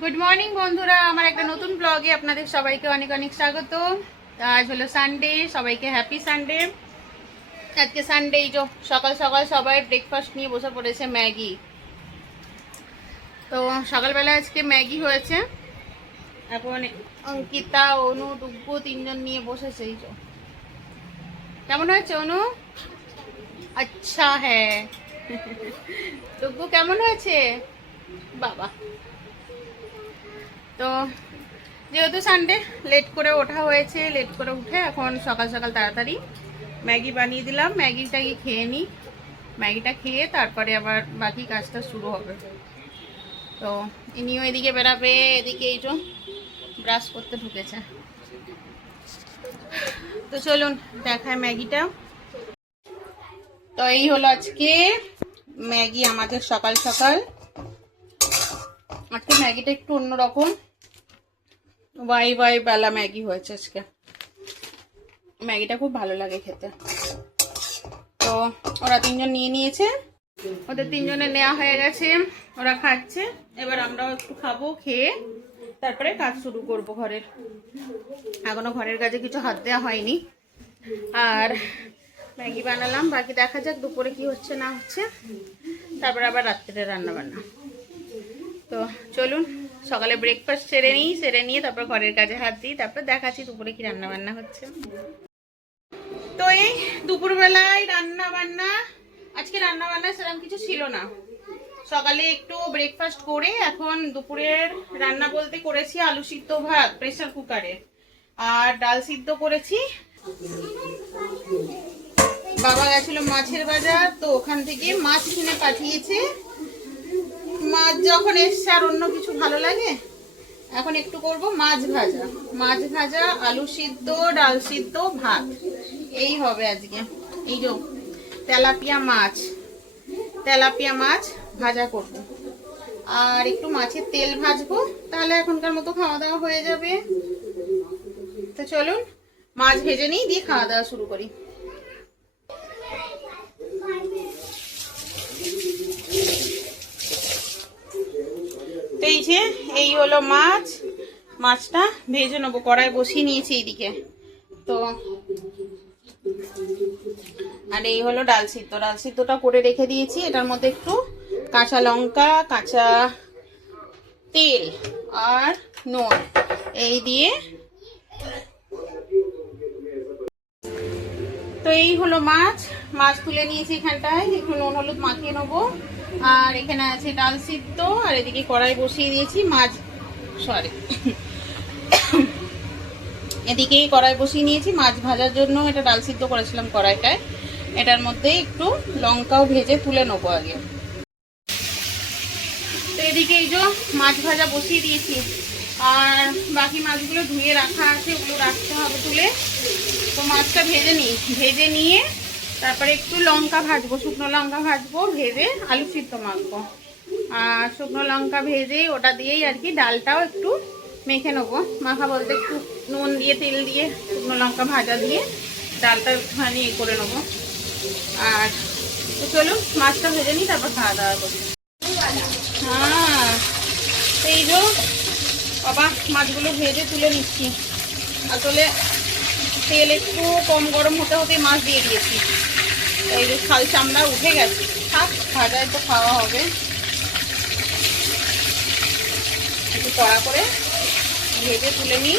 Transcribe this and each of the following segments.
Good morning বন্ধুরা, আমার একটা নতুন ব্লগে আপনাদের সবাইকে অনেক অনেক স্বাগত। আজ হলো সানডে, সবাইকে হ্যাপি সানডে। আজকে সানডে, এই যে সকাল সকাল সবাই ব্রেকফাস্ট নিয়ে বসে পড়েছে ম্যাগি। তো সকালবেলা আজকে ম্যাগি হয়েছে। এখন অঙ্কিতা, অনু, দুগ্গু তিনজন নিয়ে বসেছে। এই যে কেমন হয়েছে অনু? আচ্ছা হ্যাঁ। দুগ্গু কেমন হয়েছে বাবা? তো যেহেতু সানডে লেট করে ওঠা হয়েছে, লেট করে উঠে এখন সকাল সকাল তাড়াতাড়ি ম্যাগি বানিয়ে দিলাম। ম্যাগিটাকে খেয়ে নিই, ম্যাগিটা খেয়ে তারপরে আবার বাকি কাজটা শুরু হবে। তো ইনিও এদিকে বেরাবে, এদিকে এই যে ব্রাশ করতে ঢুকেছে। তো চলুন দেখায় ম্যাগিটা। তো এই হলো আজকে ম্যাগি আমাদের সকাল সকাল। আজকে ম্যাগিটা একটু অন্যরকম, ওয়াই ওয়াই বেলা ম্যাগি হয়েছে আজকে। ম্যাগিটা খুব ভালো লাগে খেতে। তো ওরা তিনজন নিয়ে নিয়েছে, ওদের তিনজনের নেওয়া হয়ে গেছে, ওরা খাচ্ছে। এবার আমরাও একটু খাবো, খেয়ে তারপরে কাজ শুরু করব ঘরের। এখনো ঘরের কাজে কিছু হাত দেওয়া হয়নি। আর ম্যাগি বানালাম, বাকি দেখা যাক দুপুরে কি হচ্ছে না হচ্ছে, তারপরে আবার রাত্রে রান্না বান্না। তো চলুন সকালে ব্রেকফাস্ট সেরে নিই, সেরে নিয়ে তারপর ঘরের কাজে হাত দিই, তারপর দেখাচ্ছি দুপুরে কি রান্না বান্না হচ্ছে। তো এই দুপুরবেলায় রান্না বান্না, আজকে রান্না বান্না সেরকম কিছু ছিল না। সকালে একটু ব্রেকফাস্ট করে এখন দুপুরের রান্না বলতে করেছি আলু সিদ্ধ ভাত প্রেসার কুকারে, আর ডাল সিদ্ধ করেছি। বাবা গেছিল মাছের বাজার, তো ওখান থেকে মাছ কিনে পাঠিয়েছে। মাছ যখন এসছে আর অন্য কিছু ভালো লাগে, এখন একটু করব মাছ ভাজা। মাছ ভাজা, আলু সিদ্ধ, ডাল সিদ্ধ, ভাত, এই হবে আজকে। এই যে তেলাপিয়া মাছ ভাজা করব, আর একটু মাছের তেল ভাজবো, তাহলে এখনকার মতো খাওয়া দাওয়া হয়ে যাবে। তো চলুন মাছ ভেজে নিই, দিয়ে খাওয়া দাওয়া শুরু করি। এই যে এই হলো মাছটা ভেজে নেবো, কড়াই বসিয়ে নিয়েছি এইদিকে। তো আর এই হলো ডাল সিদ্ধটা করে রেখে দিয়েছি। এটার মধ্যে একটু কাঁচা লঙ্কা, কাঁচা তেল আর নুন এই দিয়ে। তো এই হলো মাছ তুলে নিয়েছি এখানটায়, একটু নুন হলুদ মাখিয়ে নেবো। আর এখানে আছে ডাল সিদ্ধ, আর এদিকে কড়াই বসিয়ে দিয়েছি এদিকে কড়াই বসিয়ে নিয়েছি মাছ ভাজার জন্য। এটা ডাল সিদ্ধ করেছিলাম কড়াইটায়, এটার মধ্যে একটু লঙ্কাও ভেজে তুলে নেবো আগে। তো এদিকে এই যে মাছ ভাজা বসিয়ে দিয়েছি, আর বাকি মাছগুলো ধুয়ে রাখা আছে, ওগুলো রাখতে হবে তুলে। তো মাছটা ভেজে নিয়ে তারপরে একটু লঙ্কা ভাজবো, শুকনো লঙ্কা ভাজবো, ভেজে আলু সিদ্ধ মাখবো। আর শুকনো লঙ্কা ভেজে ওটা দিয়েই আর কি ডালটাও একটু মেখে নেবো। মাখা বলতে একটু নুন দিয়ে তেল দিয়ে শুকনো লঙ্কা ভাজা দিয়ে ডালটা একটুখানি করে নেবো। আর তো চলুন মাছটা ভেজে নিই, তারপর খাওয়া দাওয়া করি। হ্যাঁ, এই যে বাবা মাছগুলো ভেজে তুলে নিচ্ছি। আসলে তেল একটু কম গরম হতে হতেই মাছ দিয়ে দিয়েছি, এই যে ছাল চামড়া উঠে গেছে। থাক, ভাজায় তো খাওয়া হবে। একটু কড়া করে ভেজে তুলে নিই।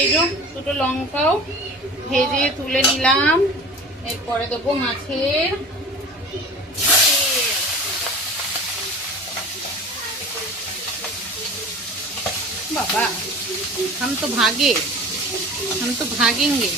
এই যে দুটো লঙ্কাও ভেজে তুলে নিলাম, এরপরে দেবো মাছের बाबा हम तो भागेंगे।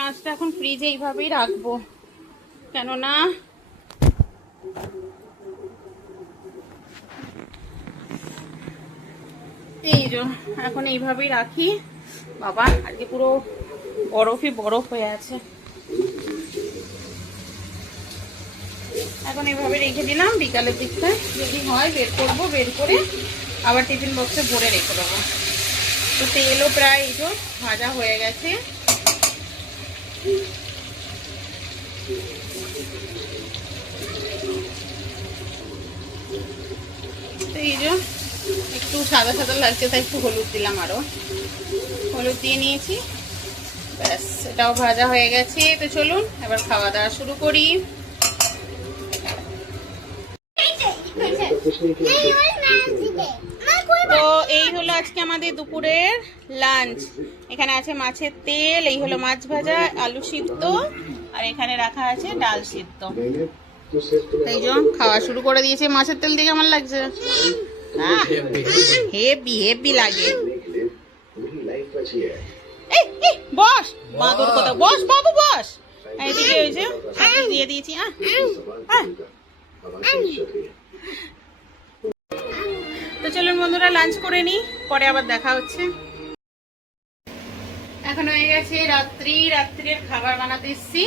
মাছটা এখন ফ্রিজে এইভাবেই রাখবো, কেননা এই যে এখন এইভাবেই রাখি। বাবা আজকে পুরো বরফই বরফ হয়ে আছে। এখন এইভাবে রেখে দিলাম, বিকালের দিকটা যদি হয় বের করবো, বের করে আবার টিফিন বক্সে ভরে রেখে দেবো। তো তেলও প্রায় এই যে ভাজা হয়ে গেছে। তো এই যে একটু সাদা সাদা লাগছে, তাই একটু হলুদ দিলাম, আরো হলুদ দিয়ে নিয়েছি। ব্যাস, এটাও ভাজা হয়ে গেছে। তো চলুন এবার খাওয়া দাওয়া শুরু করি। তো এই হলো আজকে আমাদের দুপুরের লাঞ্চ। এখানে আছে মাছের তেল, এই হলো মাছ ভাজা, আলু সিদ্ধ, আর এখানে রাখা আছে ডাল সিদ্ধ। এই যে খাওয়া শুরু করে দিয়েছে। মাছের তেল দিয়ে কেমন লাগছে? হেভি হেভি লাগে। বস বাদুর কথা, বস বাবু বস। এইদিকে ওই যে দিয়ে দিয়েছি। তো চলুন বন্ধুরা লাঞ্চ করে নিই, পরে আবার দেখা হচ্ছে। এখন হয়ে গেছে রাত্রি, রাত্রির খাবার বানাতে এসছি।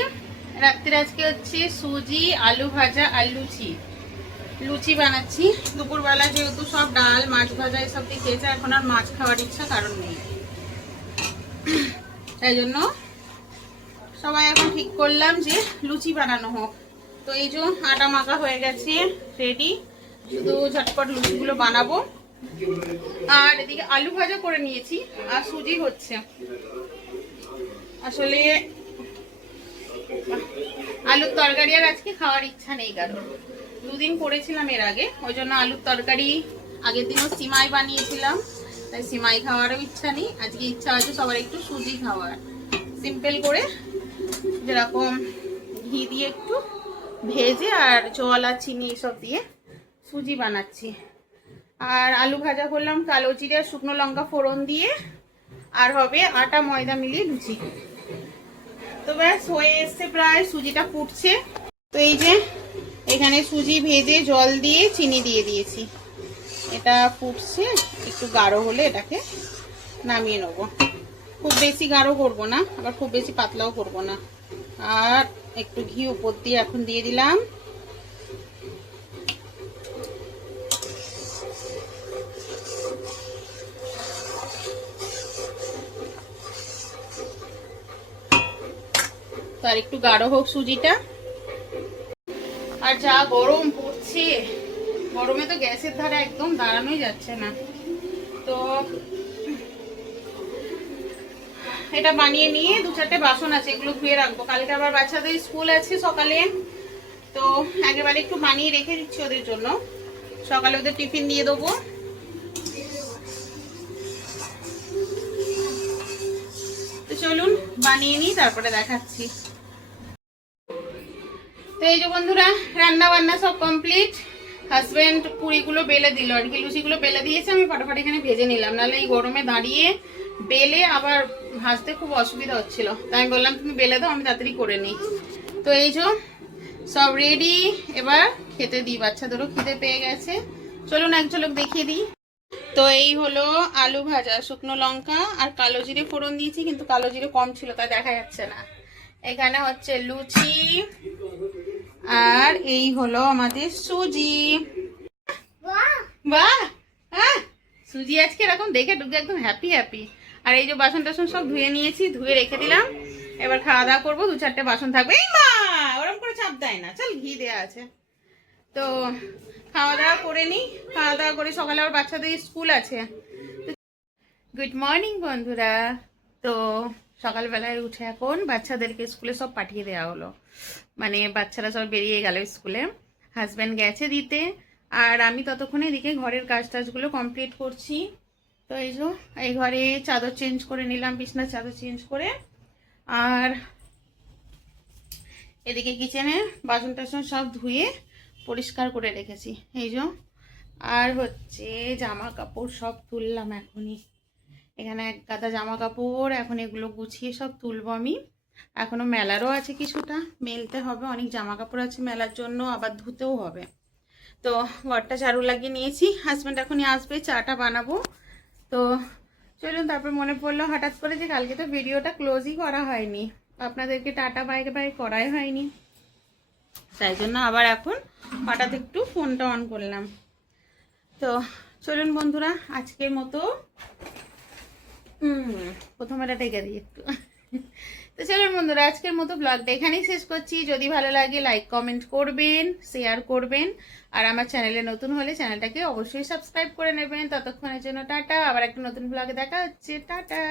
রাত্রির আজকে হচ্ছে সুজি, আলু ভাজা আর লুচি। লুচি বানাচ্ছি। দুপুরবেলা যেহেতু সব ডাল মাছ ভাজা এসব দিয়ে খেয়েছে, এখন আর মাছ খাওয়ার ইচ্ছা কারণ নেই, তাই জন্য সবাই এখন ঠিক করলাম যে লুচি বানানো হোক। তো এই যে আটা মাখা হয়ে গেছে, রেডি, শুধু ঝটপট লুচিগুলো বানাবো। আর এদিকে আলু ভাজা করে নিয়েছি, আর সুজি হচ্ছে। আসলে আলুর তরকারি আর আজকে খাওয়ার ইচ্ছা নেই, কারণ দুদিন করেছিলাম এর আগে, ওই জন্য আলুর তরকারি। আগের দিনও সিমাই বানিয়েছিলাম, তাই সিমাই খাওয়ারও ইচ্ছা নেই। আজকে ইচ্ছা আছে সবার একটু সুজি খাওয়ার, সিম্পল করে, যেরকম ঘি দিয়ে একটু ভেজে আর জল আর চিনি এসব দিয়ে সুজি বানাচ্ছি। আর আলু ভাজা করলাম কালো জিরে আর শুকনো লঙ্কা ফোড়ন দিয়ে, আর হবে আটা ময়দা মিলিয়ে লুচি। তো ব্যাস হয়ে এসছে প্রায়, সুজিটা ফুটছে। তো এই যে এখানে সুজি ভেজে জল দিয়ে চিনি দিয়ে দিয়েছি, এটা ফুটছে। একটু গাঢ় হলে এটাকে নামিয়ে নেব। খুব বেশি গাঢ় করব না, আবার খুব বেশি পাতলাও করব না। আর একটু ঘি উপর দিয়ে এখন দিয়ে দিলাম। তো আর একটু গাঢ় হোক সুজিটা। আর যা গরম পড়ছে, গরমে তো গ্যাসের ধারে একদম দাঁড়ানোই যাচ্ছে না। তো এটা বানিয়ে নিয়ে দু চারটে বাসন আছে, এগুলো ধুয়ে রাখবো। কালকে আবার বাচ্চাদের স্কুল আছে সকালে, তো একেবারে একটু বানিয়ে রেখে দিচ্ছি ওদের জন্য, সকালে ওদের টিফিন দিয়ে দেবো। তো চলুন বানিয়ে নিই, তারপরে দেখাচ্ছি। তো এই যে বন্ধুরা রান্না বান্না সব কমপ্লিট। হাজবেন্ড পুরিগুলো বেলে দিল, আর কি লুচিগুলো বেলে দিয়েছে। আমি ফটাফট এখানে ভেজে নিলাম, নাহলে এই গরমে দাঁড়িয়ে বেলে আবার ভাজতে খুব অসুবিধা হচ্ছিল। তাই আমি বললাম তুমি বেলে দাও, আমি তাড়াতাড়ি করে নিই। তো এই যে সব রেডি, এবার খেতে দিই। বাচ্চাদেরও খিদে পেয়ে গেছে, চলুন এক ঝলক দেখিয়ে দিই। তো এই হলো আলু ভাজা, শুকনো লঙ্কা আর কালো জিরে ফোড়ন দিয়েছি, কিন্তু কালো জিরে কম ছিল তাই দেখা যাচ্ছে না। এখানে হচ্ছে লুচি, আর এই হলো আমাদের সুজি। বাহ, হ্যাঁ সুজি আজকে এরকম দেখে ঢুকে একদম হ্যাপি হ্যাপি। আর এই যে বাসন টাসন সব ধুয়ে নিয়েছি, ধুয়ে রেখে দিলাম। এবার খাওয়া দাওয়া করবো, দু চারটে বাসন থাকবে। এই মা ওরকম করে চাপ দেয় না, চল ঘি দেওয়া আছে। তো খাওয়া দাওয়া করে নিই, খাওয়া দাওয়া করে সকালে আবার বাচ্চাদের স্কুল আছে। গুড মর্নিং বন্ধুরা। তো সকালবেলায় উঠে এখন বাচ্চাদেরকে স্কুলে সব পাঠিয়ে দেওয়া হলো, মানে বাচ্চারা সব বেরিয়ে গেল স্কুলে, হাজব্যান্ড গেছে দিতে। আর আমি ততক্ষণে এদিকে ঘরের কাজ টাজগুলো কমপ্লিট করছি। তো এই যে এই ঘরে চাদর চেঞ্জ করে নিলাম, বিছনার চাদর চেঞ্জ করে। আর এদিকে কিচেনে বাসন টাসন সব ধুয়ে পরিষ্কার করে রেখেছি, এই যে। আর হচ্ছে জামা কাপড় সব তুললাম এখনই, এখানে এক গাদা জামা কাপড়, এখন এগুলো গুছিয়ে সব তুলবো আমি। এখনো মেলারও আছে, কিছুটা মেলতে হবে, অনেক জামা কাপড় আছে মেলার জন্য, আবার ধুতেও হবে। তো ঘরটা ঝাড়ু লাগিয়ে নিয়েছি, হাজব্যান্ড এখনই আসবে, চাটা বানাবো। তো চলুন, তারপর মনে পড়লো হঠাৎ করে যে কালকে তো ভিডিওটা ক্লোজই করা হয়নি, আপনাদেরকে টাটা বাই বাই করাই হয়নি, তাই জন্য আবার এখন হঠাৎ একটু ফোনটা অন করলাম। তো চলুন বন্ধুরা, আজকের মতো প্রথমে এটা টেকে দিই একটু। তো চলুন বন্ধুরা, আজকের মতো ব্লগটা এখানেই শেষ করছি। যদি ভালো লাগে লাইক কমেন্ট করবেন, শেয়ার করবেন, আর আমার চ্যানেলে নতুন হলে চ্যানেলটাকে অবশ্যই সাবস্ক্রাইব করে নেবেন। ততক্ষণের জন্য টাটা, আবার একটা নতুন ব্লগে দেখা হচ্ছে, টাটা।